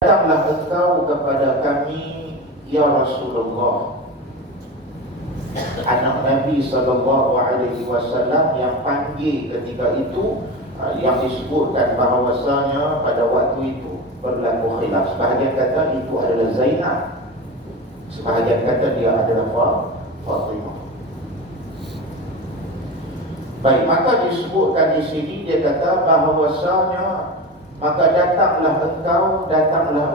Datanglah engkau kepada kami, ya Rasulullah. Anak Nabi SAW yang panggil ketika itu, yang disebutkan bahawasanya pada waktu itu berlaku khilaf. Sebahagian kata itu adalah Zainab, sebahagian kata dia adalah Fatimah. Baik, maka disebutkan di sini, dia kata bahawasanya maka datanglah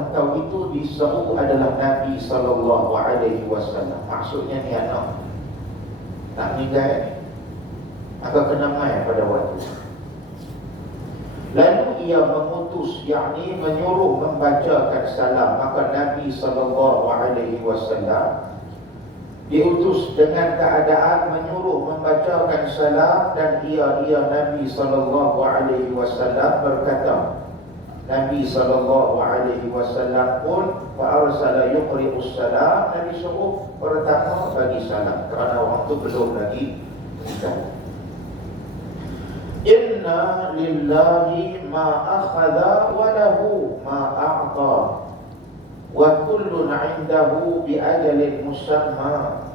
engkau itu diseru adalah Nabi SAW. Maksudnya ni anak nak nikah ni, maka kena mai pada waktu. Lalu ia mengutus, yakni menyuruh membacakan salam. Maka Nabi SAW diutus dengan keadaan menyuruh membacakan salam, dan ia Nabi SAW berkata, Nabi SAW pun fa'arsala yuqri'us salam, Nabi suruh pertama bagi salam kerana orang tu belum lagi nikah. Inna lillahi ma akhadha wa lahu ma a'ta wa kullun 'indahu bi ajalin musamma.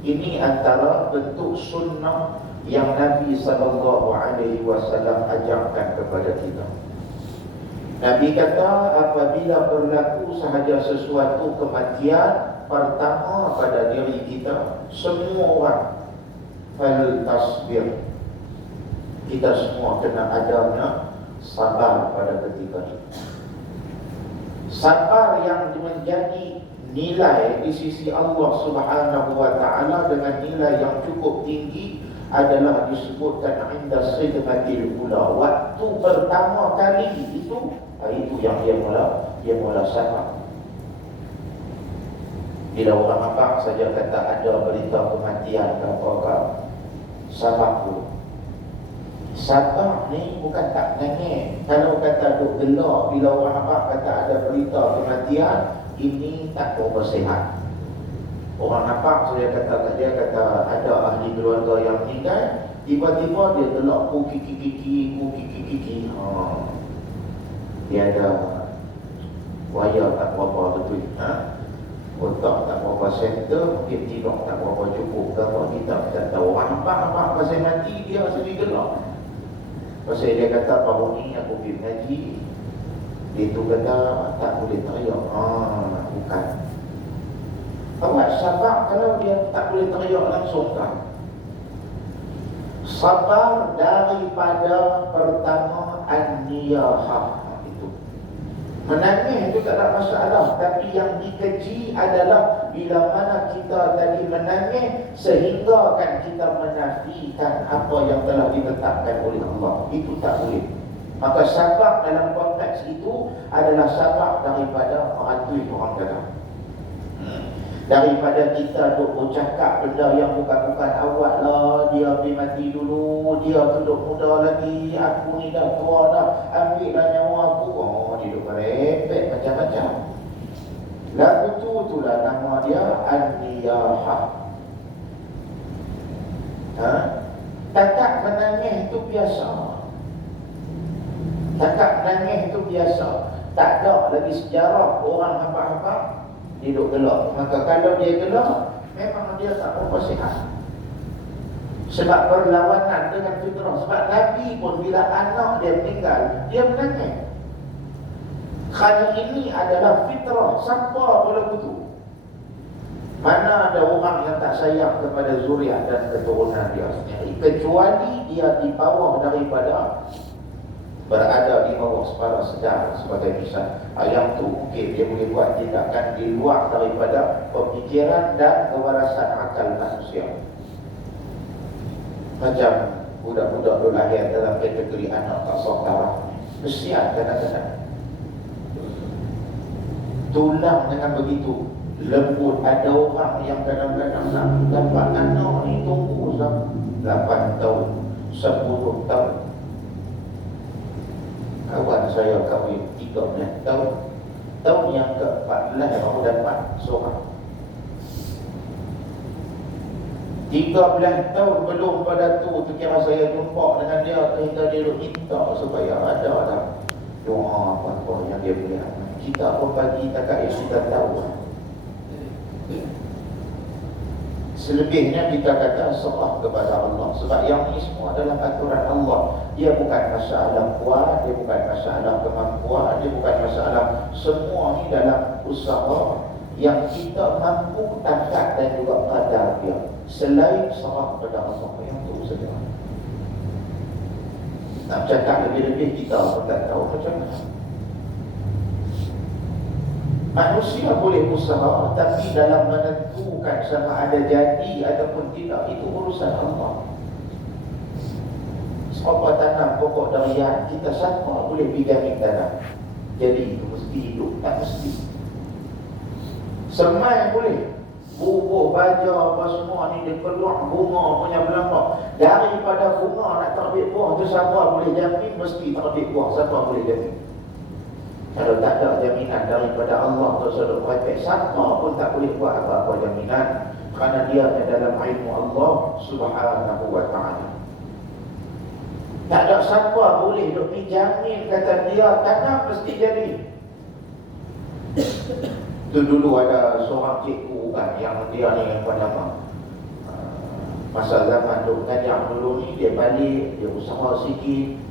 Ini antara bentuk sunnah yang Nabi SAW ajarkan kepada kita. Nabi kata, apabila berlaku sahaja sesuatu kematian pertama pada diri kita, semua orang fal tasbir, kita semua kena adanya sabar pada ketika itu. Sabar yang menjadi nilai di sisi Allah Subhanahu wa taala dengan nilai yang cukup tinggi adalah disebutkan inda sidqatil ula, waktu pertama kali itu yang dia mula sabar. Bila orang apa saja kata ada berita kematian ke apa, sabar dulu. Sabar ni bukan tak nangis. Kalau kata duk gelak bila orang apa kata ada berita kematian, ini tak bersihat. Orang nampak saya kata dia kata ada ahli keluarga yang meninggal, tiba-tiba dia gelak kiki. Dia ada wayar tak berapa betul, otak tak berapa center, mungkin tidur tak berapa cukup ke apa, kita tak tahu. Orang nampak pasal mati dia sendiri gelak. Pasal dia kata baru ni aku pergi mengaji, dia tu kata tak boleh teriak. Bukan. Awak sabar kalau dia tak boleh teriak langsung kan. Sabar daripada pertama an-niyahah itu. Menangis itu tak ada masalah, tapi yang dikeji adalah bila mana kita tadi menangis sehingga kan kita menafikan apa yang telah ditetapkan oleh Allah. Itu tak boleh. Maka sabar dalam konteks itu adalah sabar daripada merantui orang dalam. Daripada kita duk bercakap benda yang bukan-bukan, awak lah, dia pergi mati dulu, dia tu duk muda lagi, aku ni dah tua dah, ambil lah nyawa aku. Dia duk merepek macam-macam. Lagu tu itulah nama dia an-niyahah. Cakap menangis itu biasa. Cakap menangis itu biasa. Tak ada lagi sejarah orang apa-apa dia duk gelak. Maka kalau dia gelak, memang dia tak berapa sihat. Sebab berlawanan dengan fitrah. Sebab Nabi pun bila anak dia meninggal, dia menangis. Kerana ini adalah fitrah. Siapa boleh begitu? Mana ada orang yang tak sayang kepada zuriat dan keturunan dia sendiri, kecuali dia di bawah daripada, berada di bawah kepala sedar sebagai misal. Yang tu mungkin dia boleh buat tindakan di luar daripada pemikiran dan kewarasan akal manusia. Macam budak-budak dulu lahir dalam kategori anak tak sok darah, kesian kadang-kadang. Tulang dengan begitu lembut. Ada orang yang kadang-kadang nak dapat anak ni tunggu 8 tahun, 10 tahun. Kawan saya kahwin 13 tahun. Tahun yang ke-14 baru dapat seorang. 13 tahun belum pada tu kira saya jumpa dengan dia, hingga dia minta supaya ada doa apa-apa yang dia boleh amal. Kita pun bagi takat yang kita tahu. Selebihnya kita kata serah kepada Allah. Sebab yang ini semua adalah aturan Allah. Dia bukan masalah kuat, dia bukan masalah kemampuan, dia bukan masalah. Semua ini dalam usaha yang kita mampu takat dan juga kadar dia. Selain serah kepada Allah, yang itu saja. Nak cakap lebih-lebih kita pun tak tahu macam mana. Manusia boleh usaha, tapi dalam menentukan sama ada jadi ataupun tidak, itu urusan Allah. Siapa tanam pokok durian, kita siapa boleh pinjam tanam. Jadi itu mesti hidup, tak mesti. Semai boleh, bubuh baja apa semua ni dia keluar bunga punya belambak. Daripada bunga nak terbit buah tu siapa boleh jamin mesti terbit buah, siapa boleh jamin? Kalau tak ada jaminan daripada Allah atau saudara mereka, siapa pun tak boleh buat apa-apa jaminan, kerana dia ada dalam ilmu Allah Subhanahu wa ta'ala. Tak ada siapa boleh duk dijamin kata dia tanam mesti jadi. Tu dulu ada seorang cikgu kan, yang dia ni apa nama, masa zaman duk ngajar dulu ni, dia balik, dia usaha sikit,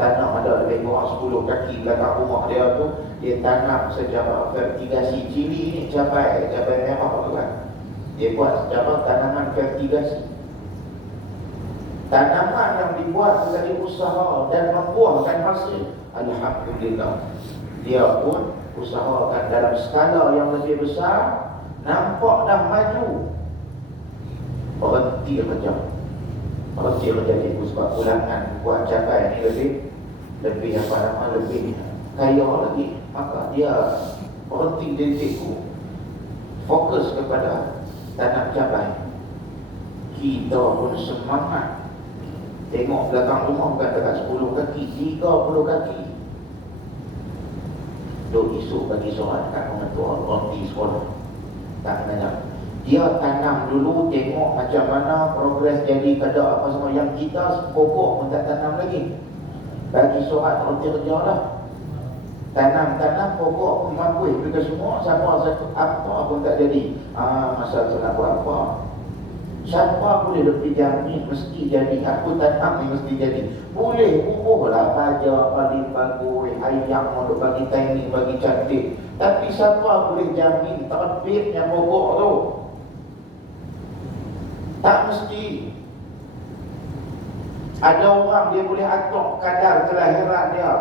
tanam ada lebih kurang 10 kaki belakang rumah dia tu, dia tanam secara vertigasi. Cili ni cabai merah tu kan, dia buat secara tanaman vertigasi. Tanaman yang dibuat menjadi usaha dan membuahkan hasil, alhamdulillah. Dia pun usahakan dalam skala yang lebih besar, nampak dah maju, berhenti kerja cikgu sebab ulangan buat cabai ni lebih apa nama, lebih kaya lagi. Maka dia berhenti jadi cikgu, fokus kepada tanam cabai. Kita pun semangat. Tengok belakang rumah bukan dekat 10 kaki, 30 kaki. Duk isu bagi solat kat orang tua, orang di sekolah tak mengajar. Dia tanam dulu, tengok macam mana progres jadi kada apa semua. Yang kita pokok pun tak tanam lagi, bagi solat roti kerja lah. Tanam pokok pun mampu juga semua, siapa satu apa pun tak jadi. Masa tu nak buat apa? Siapa boleh lebih jamin mesti jadi? Aku tanam ni mesti jadi. Boleh bubuh lah baja paling bagus, ayam untuk bagi timing, bagi cantik. Tapi siapa boleh jamin terbitnya pokok tu? Tak mesti. Ada orang dia boleh atur kadar kelahiran dia.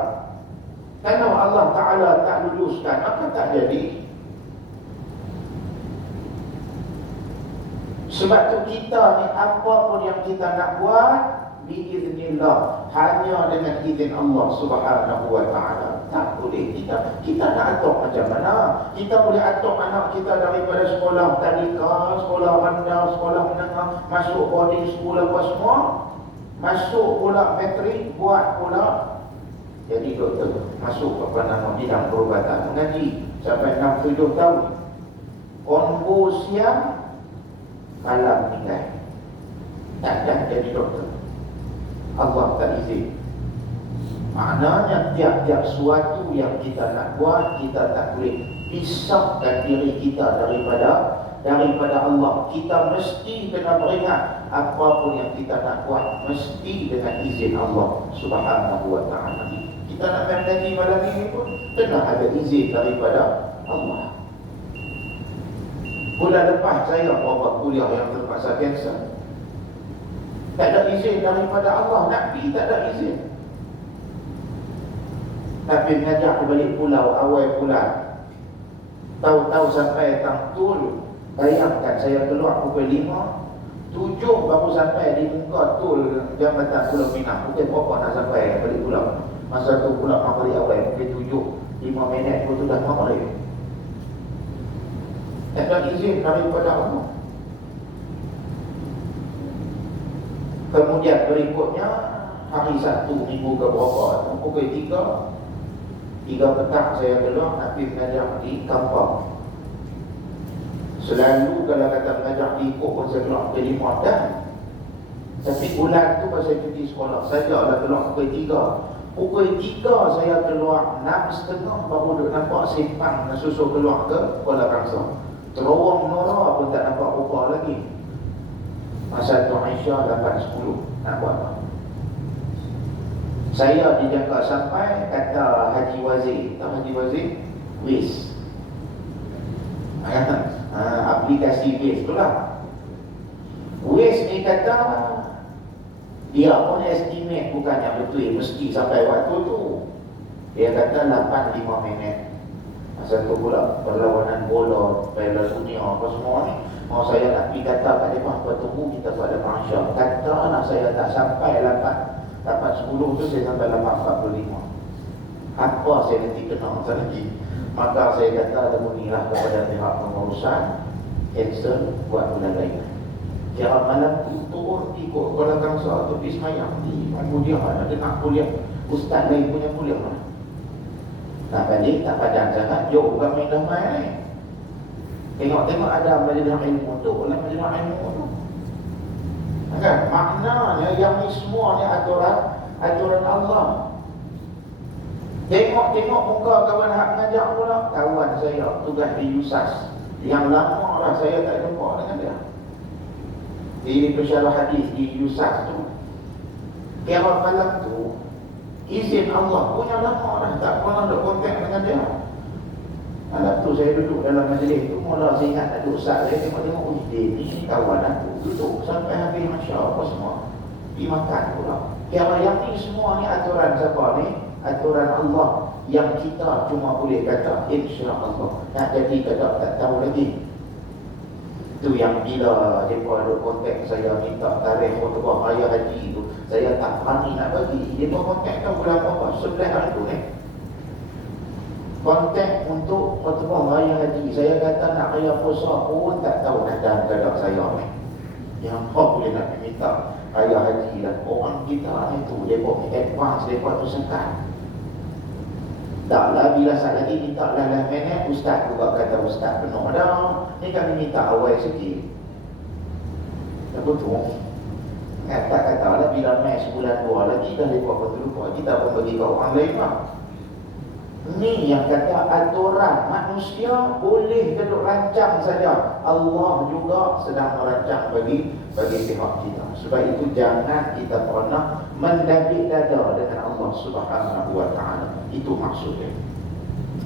Kalau Allah Ta'ala tak luluskan, maka tak jadi. Sebab tu kita ni apa pun yang kita nak buat, biiznillah, hanya dengan izin Allah Subhanahu wa ta'ala. Tak boleh kita nak atur macam mana. Kita boleh atur anak kita daripada sekolah tadika, sekolah rendah, sekolah menengah, masuk boarding school apa semua, masuk pula matrik, buat pula jadi doktor, masuk apa nama bidang perubatan, mengaji sampai 6-7 tahun, kombo siang, malam tinggal, tak ada jadi doktor. Allah tak izin. Maknanya tiap-tiap suatu yang kita nak buat, kita tak boleh pisahkan diri kita daripada Allah. Kita mesti kena beringat, apa pun yang kita nak buat mesti dengan izin Allah Subhanahu wa ta'ala. Kita nak mengaji malam ini pun kena ada izin daripada Allah. Bulan lepas saya buat kuliah yang terpaksa cancel, tak ada izin daripada Allah. Nabi tak ada izin. Nabi mengajak balik pulau awal bulan, tahu-tahu sampai Tangtul. Bayangkan saya keluar pukul 5, 7 baru sampai di muka tol Jambatan Pulau Pinang. Pukul berapa nak sampai balik pulau? Masa tu pulau balik awal pukul 7, 5 minit pun sudah balik. Tak ada izin daripada Allah. Kemudian berikutnya hari Sabtu minggu ke berapa, pukul 3 petang saya keluar nak pergi mengajar di kampung. Selalu kalau kata mengajar di Ipoh pun saya keluar pukul 5 dah. Tapi bulan tu pasal cuti sekolah saja dah keluar pukul 3. Pukul 3 saya keluar, 6.30 baru duk nampak simpang dan susu keluar ke Kuala Kangsar. Terowong Nora pun tak nampak apa lagi. Masa tu Aisyah 8.10 nak buat apa? Saya dijangka sampai kata Haji Wazir. Tahu Haji Wazir? Wis. Aplikasi Wis tu lah. Wis ni kata dia pun estimate bukannya betul mesti sampai waktu tu. Dia kata 8-5 minit. Masa tu pula perlawanan bola Piala Dunia apa semua ni. Mau saya nak pergi kata kat dia, apa tunggu kita pada Masya. Katalah saya tak sampai 8.10 tu, saya sampai 8.45. Apa saya nanti kena lagi. Maka saya kata ada munilah kepada pihak pengurusan, cancel buat bulan lain. Kira malam tu turun ikut Kuala Kangsar tu pergi semayang di kuliah, ada nak kuliah ustaz lain punya kuliah mana. Nak balik tak padang sangat, jom bukan main damai ni. Tengok-tengok ada majlis ilmu tu, oleh majlis ilmu tu kan? Maknanya yang ni semua ni aturan Allah. Tengok-tengok muka kawan hak mengajar pula, kawan saya tugas di USAS. Yang lama lah saya tak jumpa dengan dia. Di pensyarah hadis di USAS tu. Kira malam tu izin Allah punya lama dah tak pernah ada kontak dengan dia. Malam tu saya duduk dalam majlis tu, mula saya ingat ada ustaz saya tengok-tengok, dia ni kawan aku. Duduk sampai habis Masya apa semua. Pergi makan pula. Kira yang ni semua ni aturan siapa ni? Aturan Allah yang kita cuma boleh kata insya-Allah. Nak jadi tak tahu lagi. Itu yang bila mereka ada kontak saya minta tarikh khutbah raya haji tu, saya tak berani nak bagi. Mereka kontak tahu bulan apa? 11 hari tu ni. Kontak untuk khutbah raya haji. Saya kata nak raya puasa pun tak tahu keadaan saya ni. Yang apa boleh nak minta raya haji lah. Orang kita ni tu, mereka ni advance, mereka tu sekat. Taklah bila saat lagi minta lah minit, ustaz juga kata ustaz penuh dah. Ni kami minta awal sikit. Apa tu? Kata lah bila mai sebulan 2 lagi dah lepas pun lupa, kita pun bagi ke orang lain lah. Ni yang kata aturan manusia boleh duduk rancang saja. Allah juga sedang merancang bagi pihak kita. Sebab itu jangan kita pernah mendabik dada dengan Allah Subhanahu wa taala. Itu maksudnya.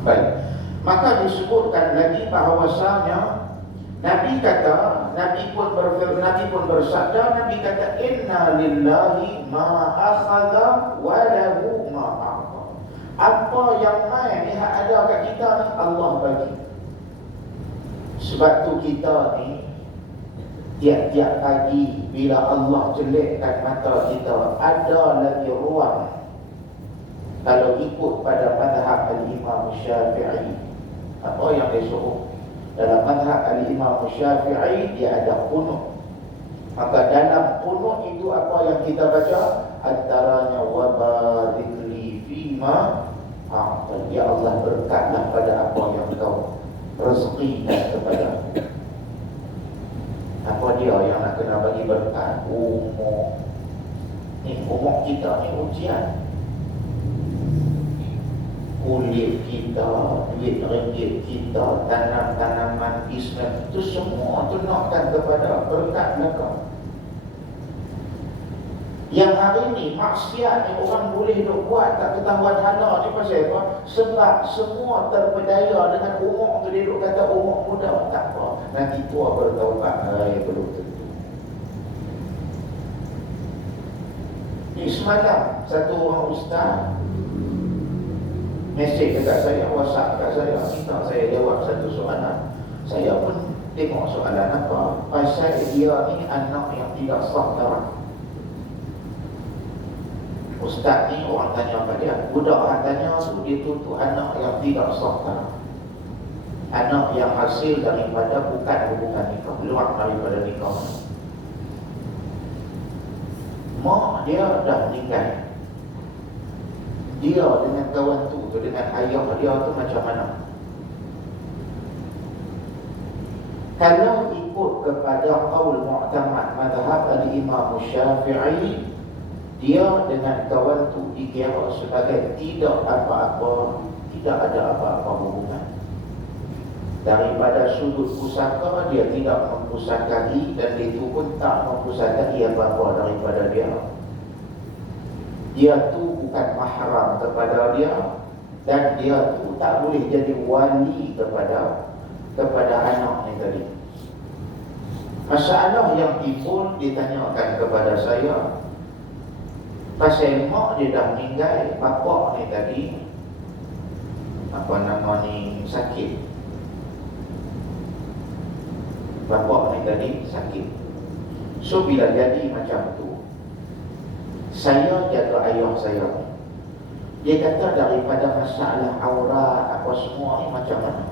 Baik. Maka disebutkan lagi bahawasanya Nabi kata, Nabi pun bersabda, Nabi kata inna lillahi ma akhadha wa lahu ma a'ta. Apa yang mai ni hak ada kat kita ni Allah bagi. Sebab tu kita ni tiap-tiap pagi bila Allah jelekkan mata kita, ada lagi ruang. Kalau ikut pada mazhab al-Imam Syafi'i, apa yang dia suruh dalam mazhab al-Imam Syafi'i, dia ada qunut. Maka dalam qunut itu apa yang kita baca, antaranya wa barik li fima a'ta, ya Allah berkatlah pada apa yang kau rezekikan kepada aku. Apa dia yang nak kena bagi berkat? Umur. Ni umur kita ni ujian. Kulit kita, duit ringgit kita, tanaman Islam, itu semua tunukkan kepada berkat belakang. Yang hari ni maksiat ni orang boleh duk buat tak ketahuan hala ni pasal apa? Sebab semua terpedaya dengan umur tu. Dia duk kata umur muda, tak apa, nanti tua bertaubat. Belum tentu. Ni semalam satu orang ustaz mesej dekat saya, WhatsApp dekat saya, minta saya jawab satu soalan. Saya pun tengok soalan apa. Pasal dia ni anak yang tidak sah darah. Ustaz ni orang tanya pada dia, budak yang tanya tu, dia tu anak yang tidak sah darah. Anak yang hasil daripada bukan hubungan nikah, luar daripada nikah. Mak dia dah meninggal. Dia dengan kawan tu dengan ayah dia tu macam mana? Kalau ikut kepada qaul mu'tamad mazhab al-Imam Syafi'i, dia dengan kawan tu dikira sebagai tidak apa-apa, tidak ada apa-apa hubungan. Daripada sudut pusaka, dia tidak mempusakai, dan itu pun tak mempusakai apa-apa daripada dia. Dia tu bukan mahram kepada dia, dan dia tu tak boleh jadi wali kepada anak ni tadi. Masalah yang timbul ditanyakan kepada saya, pasal mak dia dah meninggal, bapak ni tadi apa nama ni sakit. Bapak ni tadi sakit. So bila jadi macam tu, saya jaga ayah saya. Dia kata daripada masalah aurat apa semua ni macam mana?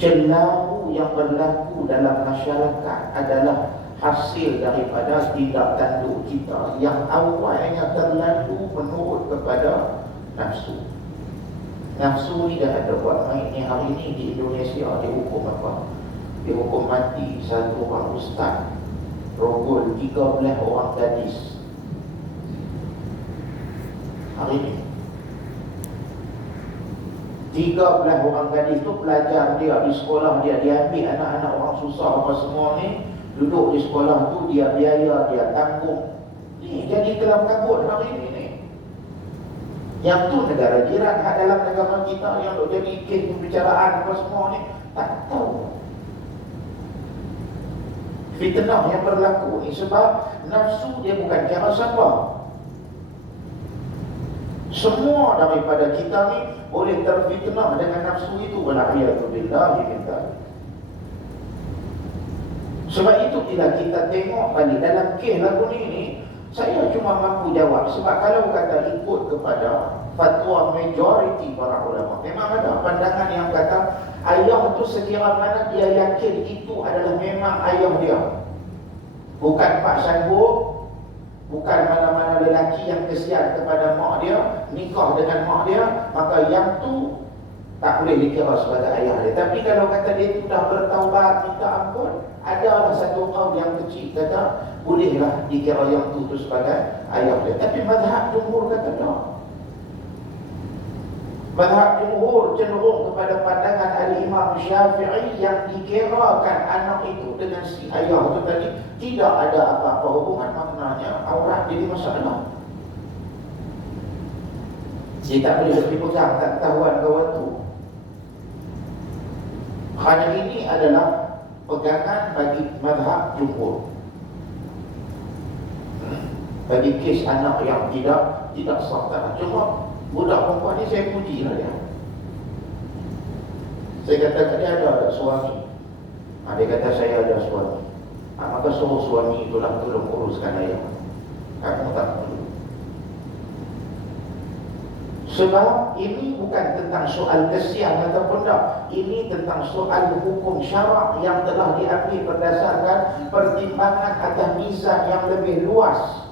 Celaru yang berlaku dalam masyarakat adalah hasil daripada tidak tanduk kita yang awalnya terlalu menurut kepada nafsu. Nafsu ni dah ada buat main ni. Hari ni di Indonesia dihukum apa? Dihukum mati satu orang ustaz rogol 13 orang gadis. Hari ni 13 orang gadis tu pelajar dia di sekolah dia. Dia ambil anak-anak orang susah apa semua ni, duduk di sekolah tu, dia biaya, dia tanggung. Ni jadi kelam kabut hari ni. Yang tu negara jiran, hak dalam negara kita yang duk jadi kes pembicaraan apa semua ni, tak tahu fitnah yang berlaku ni sebab nafsu dia bukan kira siapa. Semua daripada kita ni boleh terfitnah dengan nafsu itu. Wala'iyatubillahi min dzalik. Sebab itu bila kita tengok balik dalam kes lagu ni, saya cuma mampu jawab. Sebab kalau kata ikut kepada fatwa majoriti para ulama, memang ada pandangan yang kata ayah tu sekira mana dia yakin itu adalah memang ayah dia, bukan Pak Sanggup, bukan mana-mana lelaki yang kesian kepada mak dia, nikah dengan mak dia, maka yang tu tak boleh dikira sebagai ayah dia. Tapi kalau kata dia tu dah bertaubat, minta ampun, adalah satu kaum yang kecil kata bolehlah dikira yang tu sebagai ayah dia. Tapi mazhab jumhur kata tak. Mazhab jumhur cenderung kepada pandangan Al-Imam Syafi'i yang dikirakan anak itu dengan si ayah itu tadi tidak ada apa-apa hubungan, maknanya aurat jadi masalah. Dia tak boleh berpegang, tak ketahuan kawan tu. Kerana ini adalah pegangan bagi mazhab jumhur. Bagi kes anak yang tidak sah tak. Cuma budak perempuan ni saya puji lah dia. Saya kata dia ada suami. Dia kata saya ada suami. Maka suruh suami itulah tolong uruskan ayah. Kamu tak perlu. Sebab ini bukan tentang soal kesian ataupun tak. Ini tentang soal hukum syarak yang telah diambil berdasarkan pertimbangan atas mizan yang lebih luas.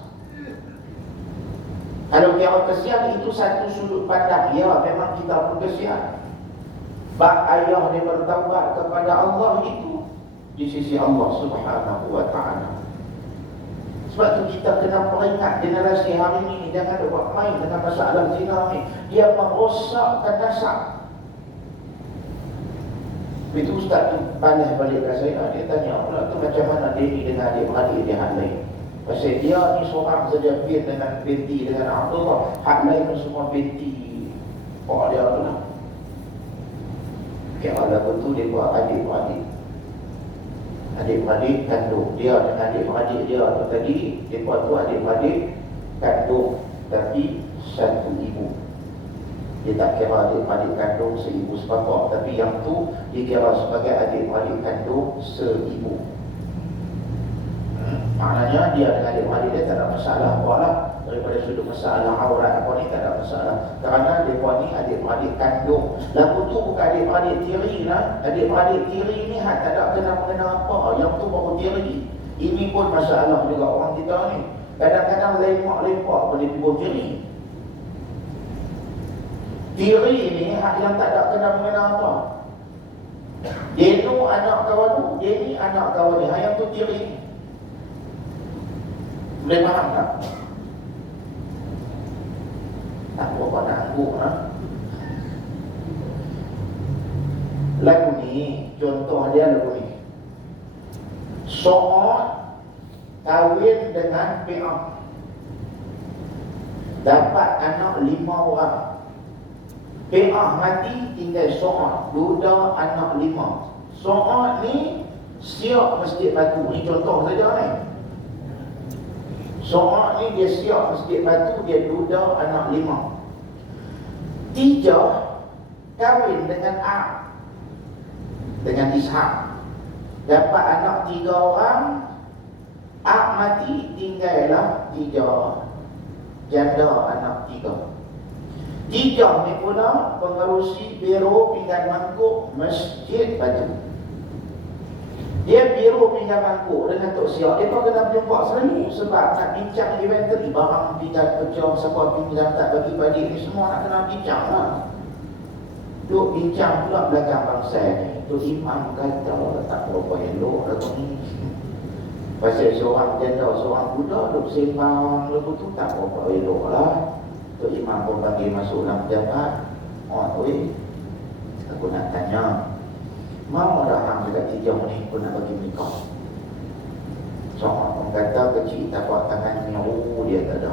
Kalau kira kesian itu satu sudut pandang, ya memang kita pun kesian. Bak ayah dia bertaubat kepada Allah itu di sisi Allah Subhanahu wa ta'ala. Sebab tu kita kena peringat generasi hari ini, jangan buat main dengan masalah zina ni. Dia merosakkan nasab. Itu ustaz tu balas balik ke saya, dia tanya pula tu macam mana dia ni dengan adik-beradik dia hal lain. Pasal dia ni seorang saja bin dengan binti dengan Abdullah, hak lain semua binti dia tu lah. Kira lagu tu dia buat adik-beradik. Adik-beradik kandung dia dengan adik-beradik dia tu tadi, dia buat tu adik-beradik kandung tapi satu ibu. Dia tak kira adik-beradik kandung seibu sebapak, tapi yang tu dikira sebagai adik-beradik kandung seibu. Maknanya dia dengan adik-beradik dia tak ada masalah apa lah. Daripada sudut masalah aurat apa ni tak ada masalah. Kerana mereka ni adik-beradik kandung. Lagu tu bukan adik-beradik tiri lah. Adik-beradik tiri ni tak ada kena-mengena apa. Yang tu baru tiri. Ini pun masalah juga orang kita ni. Kadang-kadang lemak-lemak boleh timbul tiri. Tiri ni yang tak ada kena-mengena apa. Dia tu anak kawan tu, dia ni anak kawan ni. Yang tu tiri. Boleh faham tak? Tak apa nak angguk lah. Lagu ni, contoh dia lagu ni. So'od kahwin dengan Pi'ah, dapat anak 5 orang. Pi'ah mati, tinggal So'od, duda anak 5. So'od ni siap masjid batu. Ni contoh saja ni. So'od ni dia siap masjid batu, dia duda anak 5. Tijah kahwin dengan dengan Ishak, dapat anak 3 orang. Mati, tinggallah Tijah, janda anak 3. Tijah ni pula pengerusi biro pinggan mangkuk masjid batu. Dia biro pinggan mangkuk dengan Tok Siak. Dia pun kena berjumpa selalu sebab nak bincang inventory barang pinggan pecah, siapa pinggan tak bagi balik ni, semua nak kena bincang lah. Duk bincang pula belakang bangsa ni. Tok Imam kata tak berapa elok lagu ni. Pasal seorang janda, seorang budak duk sembang lagu tu tak berapa elok lah. Tok Imam pun panggil masuk dalam pejabat. Oi, aku nak tanya, mau dah hang dekat Tijah ni aku nak bagi nikah. Seorang pun kata kecil tak buat tangan nyaru dia tak ada.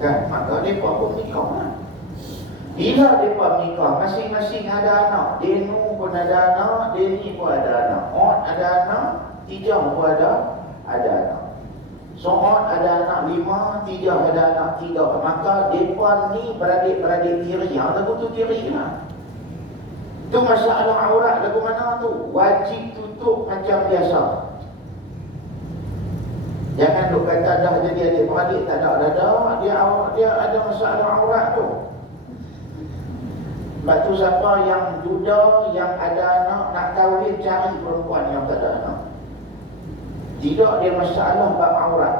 Kan? Maka dia pun nikah lah. Bila mereka menikah, masing-masing ada anak. Denu pun ada anak, Deni pun ada anak, Ot ada anak, Tijah pun ada anak. So'od ada anak 5, Tijah ada anak 3. Maka mereka ni beradik-beradik tiri. Yang lagu tu tiri lah. Tu masalah aurat lagu mana tu? Wajib tutup macam biasa. Jangan duk kata dah jadi adik-beradik tak ada dada, dia ada masalah aurat tu. Sebab tu siapa yang duda, yang ada anak, nak kahwin, cari perempuan yang tak ada anak. Tidak dia masalah bab aurat.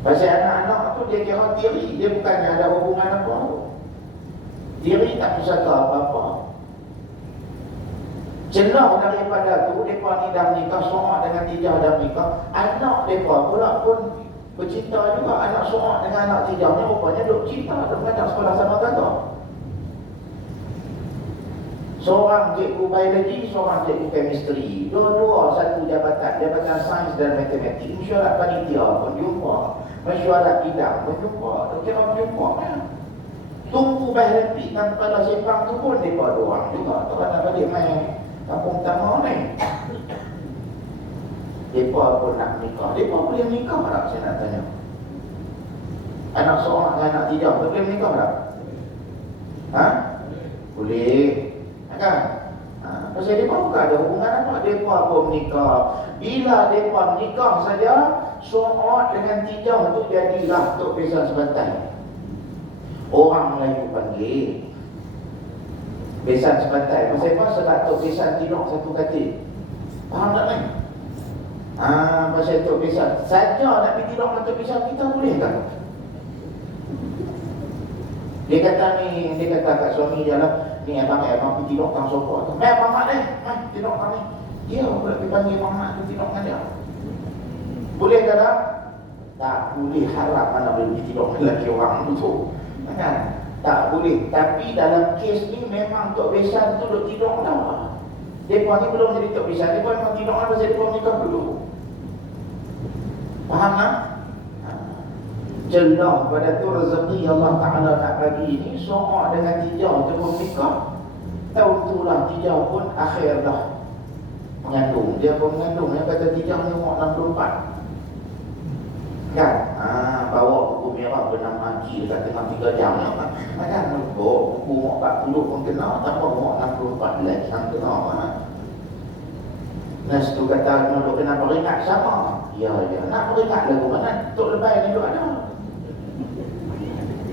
Pasal anak-anak tu dia kira tiri, dia bukannya ada hubungan apa tu. Tiri tak pusaka apa-apa. Celah daripada tu, mereka ni dah menikah, So'od dengan Tijah dah menikah. Anak mereka pula pun bercinta juga. Anak So'od dengan anak Tijah ni rupanya duk cinta, duk mengajar sekolah sama kakak. Seorang cikgu biologi, seorang cikgu chemistry. Dua-dua satu jabatan sains dan matematik. Mesyuarat panitia pun jumpa, mesyuarat bidang pun jumpa. Tak kira berjumpa kan. Tunggu bahaya repi dan kepala sepang tu pun mereka dua orang juga. Tak nak balik main kampung utama ni. Mereka pun nak nikah. Mereka boleh nikah tak? Saya nak tanya. Anak seorang dengan anak Tijah boleh nikah tak? Ha? Boleh. Kan? Pasal mereka bukan ada hubungan apa. Mereka pun menikah. Bila mereka menikah saja, So'od dengan Tijah tu jadilah Tok Besan Sebatai. Orang Melayu panggil Besan Sebatai. Pasal apa? Sebab Tok Besan tidur satu katil. Faham tak ni? Pasal Tok Besan saja nak pergi tidur dengan Tok Besan, kita boleh tak? Dia kata kat suami dia lah, ni abang pergi tidur kat sofa tu. Abang mak deh, tidur kat ni. Dia pula pergi panggil abang mak tu tidur dengan dia. Boleh tak tak? Tak boleh, harap mana boleh pergi tidur dengan lelaki orang tu. Kan? Tak boleh. Tapi dalam kes ni memang Tok Besan tu duk tidur dah. Mereka ni belum jadi Tok Besan, mereka memang tidur dah pasal mereka menikah dulu. Faham tak? Jelah pada tu rezeki Allah Ta'ala nak bagi ni. So'od dengan Tijah tu pun menikah. Tahu tu lah Tijah pun akhir dah mengandung. Dia pun mengandung. Yang kata Tijah ni umur 64 kan? Bawa buku merah bernama Haji dekat tengah 3 jam kan? Buku umur 40 pun kena, tambah umur 64 lagi yang kena kan? Nas tu kata dulu kena beringat sama. Ya, nak beringat lagu mana? Tok Lebay ni duk ada.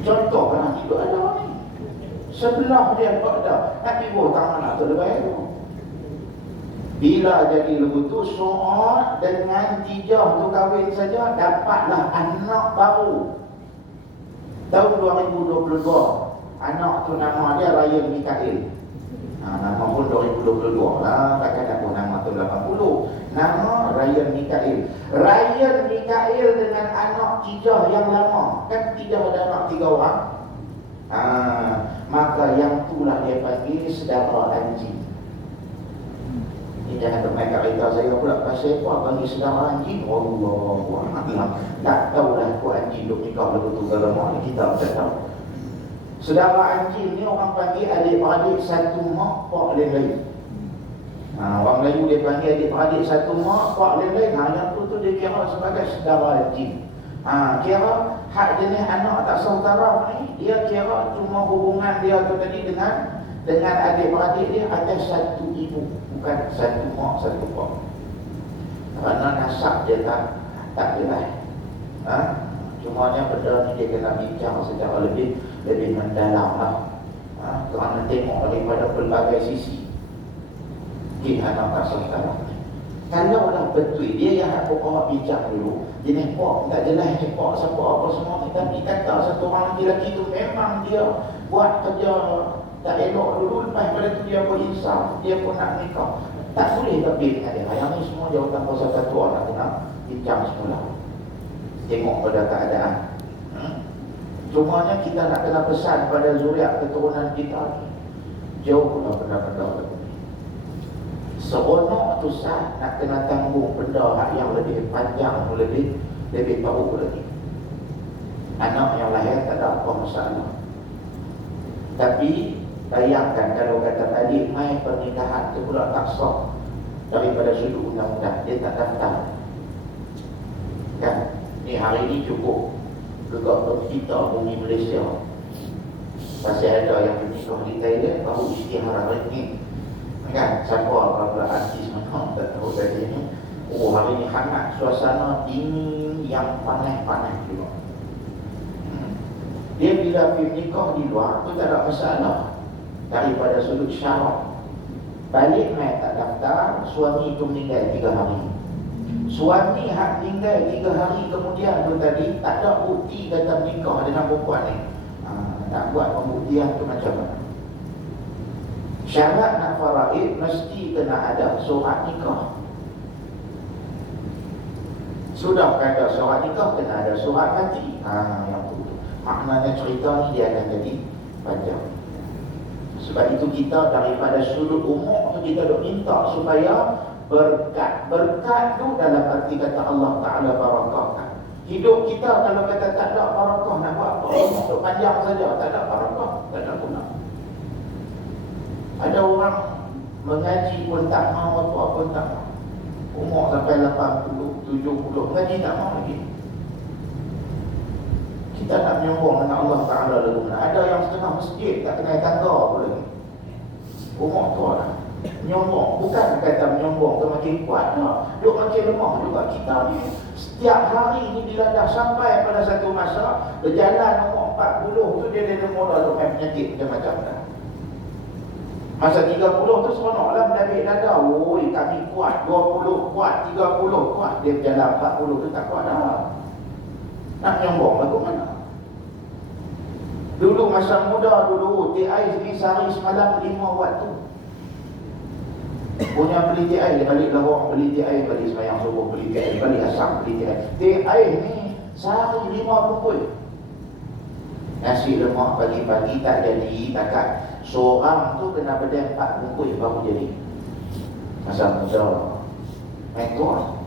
Contoh kan duk ada ni. Sebelah dia duk ada. Nak tiba tangan nak Tok Lebay tu. Bila jadi lagu tu, So'od dengan Tijah tu kahwin saja, dapatlah anak baru. Tahun 2022. Anak tu nama dia Ryan Mikael. Nama pun 2022 lah. Takkan nak pun nama tu 80. Nama Ryan Mikail. Ryan Mikail dengan anak 3 yang lama. Kan 3 ada anak 3 orang. Maka yang itulah dia panggil saudara anjing. Ini jangan tempat cerita saya pula pasal apa panggil saudara anjing. Allah, tak tahulah aku anjing duk nikah lagu tu lama ni kita tak tahu. Saudara anjing ni orang panggil adik-beradik satu mak pak lain-lain. Orang Melayu dia panggil adik-beradik satu mak pak lain-lain. Yang tu dia kira sebagai saudara anjing. Kira hak jenis anak tak saudara ni, dia kira cuma hubungan dia tu tadi dengan adik-beradik dia atas satu ibu, bukan satu mak satu pak. Kerana nasab dia tak jelas. Cumanya benda ni dia kena bincang secara lebih mendalam lah. Kerana tengok daripada pelbagai sisi. Anak tak saudara. Kalau dah betul dia yang aku bawa bincang dulu, jenis pak tak jelas ni pak siapa apa semua ni, tapi kata satu orang lelaki tu memang dia buat kerja tak elok dulu, lepas pada tu dia berinsaf, dia pun nak nikah. Tak boleh tapi dengan dia. Yang ni semua jawatan pasal satu orang nak kena bincang semula. Tengok pada keadaan. Cumanya kita nak kena pesan pada zuriat keturunan kita ni, jauhlah benda-benda tu. Seronok tu sah nak kena tanggung benda yang lebih panjang, lebih tahu lagi. Anak yang lahir tak ada apa masalah. Tapi bayangkan kalau kata tadi mai pernikahan tu pula tak sah daripada sudut undang-undang, dia tak daftar. Kan? Ni hari ni cukup gegak kita bumi Malaysia. Masih ada yang bernikah di Thailand baru isytiharah ringgit. Kan, siapa apabila artis mana tak tahu tadi ni. Hari ni hangat, suasana dingin yang panas-panas juga. Dia bila pergi nikah di luar tu tak ada masalah daripada sudut syarat. Balik mai tak daftar, suami itu meninggal 3 hari. Suami hak meninggal 3 hari kemudian tu tadi tak ada bukti kata menikah dengan perempuan ni. Nak buat pembuktian tu macam mana? Syarat nak faraid mesti kena ada surat nikah. Sudah ada surat nikah, kena ada surat mati. Yang tu. Maknanya cerita ni dia akan jadi panjang. Sebab itu kita daripada sudut umum tu kita dok minta supaya berkat. Berkat tu dalam arti kata Allah Ta'ala barakahkan. Hidup kita kalau kata tak ada barakah nak buat apa? Untuk panjang saja tak ada barakah, tak ada guna. Ada orang mengaji pun tak mahu, apa pun tak mahu. Umur sampai 80, 70, mengaji tak mahu lagi. Kita nak menyombong dengan Allah Ta'ala dulu. Ada yang setengah masjid tak kenal tangga pun lagi. Umur tua lah. Menyombong, bukan kata menyombong tu makin kuat tak. Dia makin lemah juga. Kita ni setiap hari ni bila dah sampai pada satu masa, berjalan umur 40 tu dia dah mula main penyakit macam-macam dah. Masa 30 tu seronok lah mendarik dada. Kami kuat, 20 kuat, 30 kuat. Dia berjalan 40 tu tak kuat dah. Nak nyombong lagu mana? Dulu masa muda dulu, TI ni sehari semalam 5 waktu. Punya beli TI, dia balik Lahore, beli TI, balik semayang subuh, beli TI, balik asam, beli TI. TI ni sehari 5 bungkus. Nasi lemak pagi-pagi tak jadi, takat. Seorang tu kena berdaya 4 bungkus baru jadi. Masa muda Mekor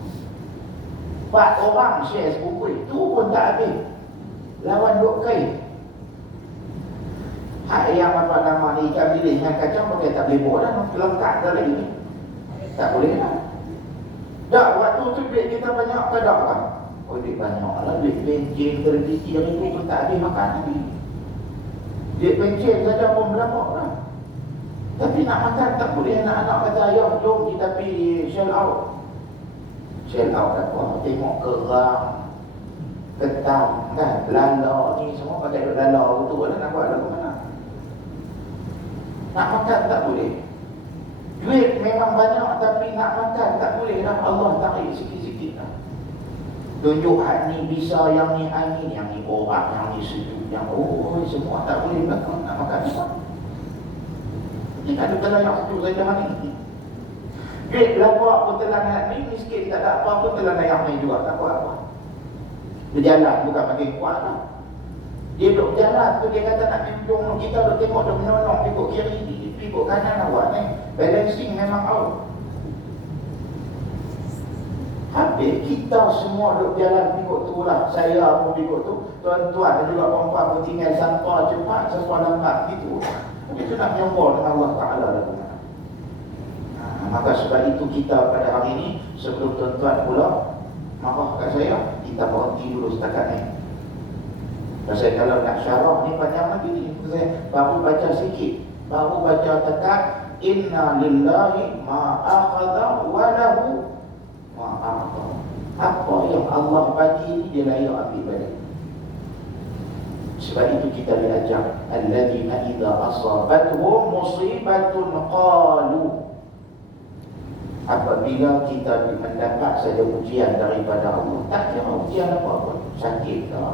4 orang share sebungkus. Tu pun tak habis. Lawan duk kain. Hak yang apa nama ni, ikan bilis dengan kacang pakai tak boleh buat dah. Lengkap dah lagi ni. Tak boleh lah. Tak, waktu tu duit kita banyak ke tak lah? Duit banyak lah. Duit pencen, televisi yang itu pun tak habis makan lagi. Duit pencen saja pun berapa lah. Tapi nak makan tak boleh. Anak-anak kata ayah jom kita pergi shell out. Shell out apa? Tengok kerang, ketam kan, lala ni semua pakai lala betul lah. Nak buat lagu mana? Nak makan tak boleh. Duit memang banyak tapi nak makan tak boleh lah. Allah tarik sikit-sikit lah. Tunjuk hak ni bisa, yang ni angin, yang ni orat, yang ni sejuk, yang semua tak boleh belakang. Nak makan apa? Ni ada kena yang sejuk saja hari ni. Duit belakang pun telah naik ni, miskin tak ada apa pun telah naik ni juga, tak buat apa. Berjalan bukan makin kuat lah. Dia duduk jalan tu, dia kata nak minum, kita duduk tengok dia menyonong, ikut kiri, ikut kanan awak ni. Balancing memang out. Habis kita semua duduk jalan ikut tu lah. Saya pun ikut tu. Tuan-tuan dan juga perempuan pun tinggal sampah cepat, sesuai lambat gitu. Itu nak menyombong dengan Allah Ta'ala lah. Maka sebab itu kita pada hari ini, sebelum tuan-tuan pula marah kat saya, kita berhenti dulu setakat ni. Pasal kalau nak syarah ni panjang lagi ni. Saya baru baca sikit, baru baca tekat inna lillahi ma akhadha wa lahu ma a'ta. Apa yang Allah bagi dia layak ambil balik. Sebab itu kita diajar alladzina idza asabatuhum musibatun qalu. Apabila kita mendapat saja ujian daripada Allah, tak kira ujian apa-apa, sakit ke,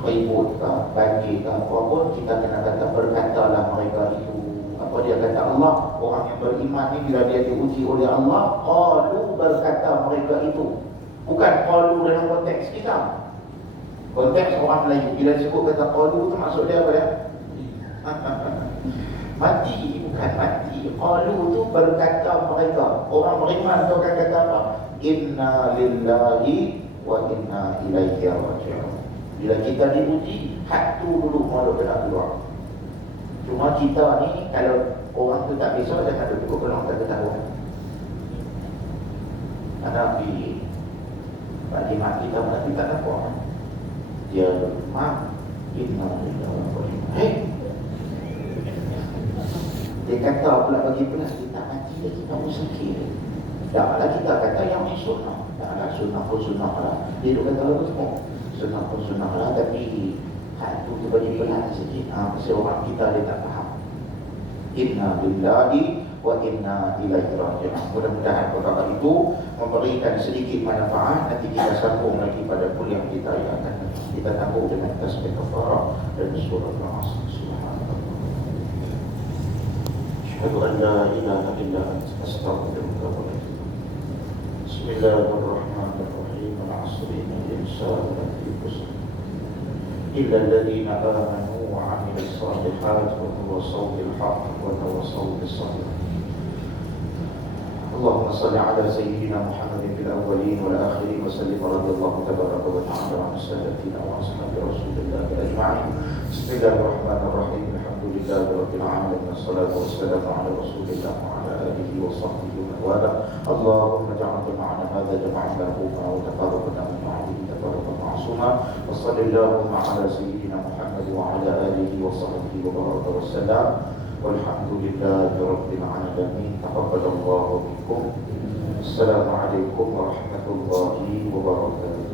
ribut ke, banjir ke, apa pun, kita kena kata berkatalah mereka itu. Apa dia kata Allah? Orang yang beriman ni bila dia diuji oleh Allah, qalu, berkata mereka itu. Bukan qalu dalam konteks kita. Konteks orang Melayu, bila disebut kata qalu tu maksud dia apa dia? Mati, bukan mati. Qalu tu berkata mereka. Orang beriman tu akan kata apa? Inna lillahi wa inna ilaihi raji'un. Bila kita diuji, hak tu dulu malu kena keluar. Cuma kita ni, kalau orang tu tak bisa, jangan duduk kalau tak ketahuan. Ada pergi Pak Jimat kita berarti tak nampak. Dia mak inna lillahi wa inna ilaihi. Dia kata pula bagi pula kita mati dia, kita musafir. Taklah kita kata yang ni sunnah. Taklah sunnah pun sunnah lah. Dia duk kata lagu semua. Sunnah pun sunnah lah, tapi hal tu bagi pelan sikit. Pasal orang kita dia tak faham. Inna lillahi wa inna ilaihi raji'un. Mudah-mudahan perkara itu memberikan sedikit manfaat. Nanti kita sambung lagi pada kuliah kita yang akan kita sambung dengan tasbih kafarah dan surah Al-Asr. أشهد أن لا إله إلا أنت أستغفرك وأتوب إليك. بسم الله الرحمن الرحيم. العصر إن الإنسان لفي خسر إلا الذين آمنوا وعملوا الصالحات وتواصوا بالحق وتواصوا بالصبر. اللهم صل على سيدنا محمد في الأولين والآخرين وسلم رضي الله تبارك وتعالى عن سادتنا وأصحاب رسول الله أجمعين. بسم الله الرحمن الرحيم. الحمد لله رب العالمين والصلاة والسلام على رسول الله وعلى آله وصحبه ومن والاه. اللهم اجعل جمعنا هذا جمعا مرحوما وتفرقنا من بعده تفرقا معصوما. وصل اللهم على سيدنا محمد وعلى آله وصحبه وبارك وسلم. والحمد لله رب العالمين. تقبل الله منكم. السلام عليكم ورحمة الله وبركاته.